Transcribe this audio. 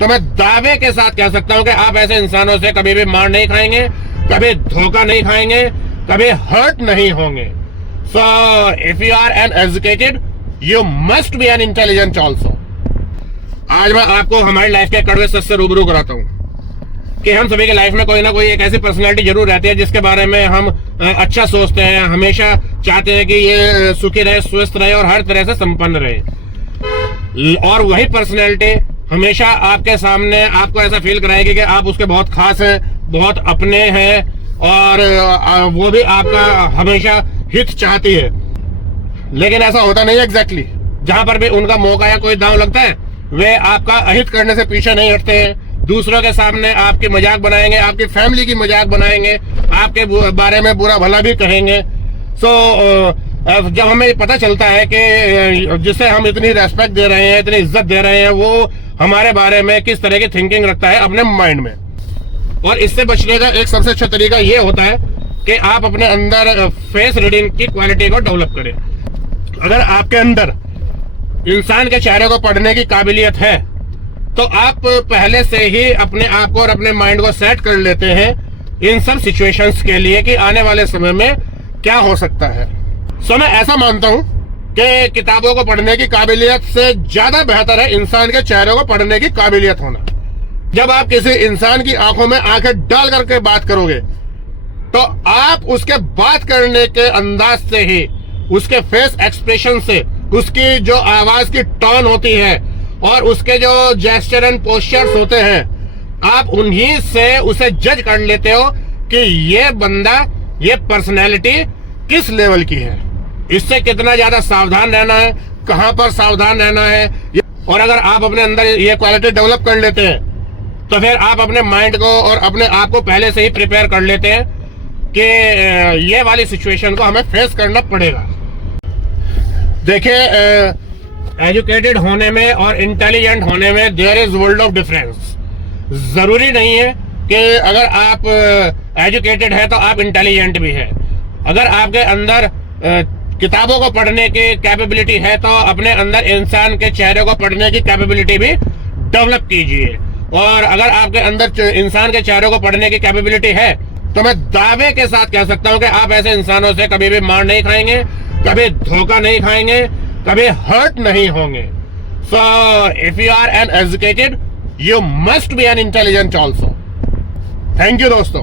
तो मैं दावे के साथ कह सकता हूं कि आप ऐसे इंसानों से कभी भी मार नहीं खाएंगे, कभी धोखा नहीं खाएंगे, कभी हर्ट नहीं होंगे। So if you are an educated, you must be an intelligent also. आज मैं आपको हमारी लाइफ के कड़वे सच से रूबरू कराता हूं कि हम सभी के लाइफ में कोई ना कोई एक ऐसी पर्सनैलिटी जरूर रहती है जिसके बारे में हम अच्छा सोचते हैं, हमेशा चाहते हैं कि ये सुखी रहे, स्वस्थ रहे और हर तरह से संपन्न रहे। और वही पर्सनैलिटी हमेशा आपके सामने आपको ऐसा फील कराएगी कि आप उसके बहुत खास हैं, बहुत अपने हैं और वो भी आपका हमेशा हित चाहती है। लेकिन ऐसा होता नहीं है एग्जैक्टली। जहां पर भी उनका मौका या कोई दांव लगता है, वे आपका अहित करने से पीछे नहीं हटते हैं। दूसरों के सामने आपकी मजाक बनाएंगे, आपकी फैमिली की मजाक बनाएंगे, आपके बारे में बुरा भला भी कहेंगे। जब हमें पता चलता है कि जिसे हम इतनी रेस्पेक्ट दे रहे हैं, इतनी इज्जत दे रहे हैं, वो हमारे बारे में किस तरह की थिंकिंग रखता है अपने माइंड में, और इससे बचने का एक सबसे अच्छा तरीका ये होता है कि आप अपने अंदर फेस रीडिंग की क्वालिटी को डेवलप करें। अगर आपके अंदर इंसान के चेहरे को पढ़ने की काबिलियत है तो आप पहले से ही अपने आप को और अपने माइंड को सेट कर लेते हैं इन सब सिचुएशंस के लिए कि आने वाले समय में क्या हो सकता है। मैं ऐसा मानता हूं कि किताबों को पढ़ने की काबिलियत से ज्यादा बेहतर है इंसान के चेहरे को पढ़ने की काबिलियत होना। जब आप किसी इंसान की आंखों में आंखें डाल करके बात करोगे तो आप उसके बात करने के अंदाज से ही, उसके फेस एक्सप्रेशन से, उसकी जो आवाज की टोन होती है और उसके जो जेस्चर एंड पोस्चर्स होते हैं, आप उन्हीं से उसे जज कर लेते हो कि ये बंदा, ये पर्सनैलिटी किस लेवल की है, इससे कितना ज्यादा सावधान रहना है, कहां पर सावधान रहना है। और अगर आप अपने अंदर ये क्वालिटी डेवलप कर लेते हैं तो फिर आप अपने माइंड को और अपने आप को पहले से ही प्रिपेयर कर लेते हैं कि ये वाली सिचुएशन को हमें फेस करना पड़ेगा। देखिए, एजुकेटेड होने में और इंटेलिजेंट होने में there is world of difference. जरूरी नहीं है कि अगर आप एजुकेटेड है तो आप इंटेलिजेंट भी है। अगर आपके अंदर किताबों को पढ़ने की कैपेबिलिटी है तो अपने अंदर इंसान के चेहरे को पढ़ने की कैपेबिलिटी भी डेवलप कीजिए। और अगर आपके अंदर इंसान के चेहरे को पढ़ने की कैपेबिलिटी है तो मैं दावे के साथ कह सकता हूं कि आप ऐसे इंसानों से कभी भी मार नहीं खाएंगे, कभी धोखा नहीं खाएंगे, कभी हर्ट नहीं होंगे। So if you are an educated, you must be an intelligent also. Thank you दोस्तों।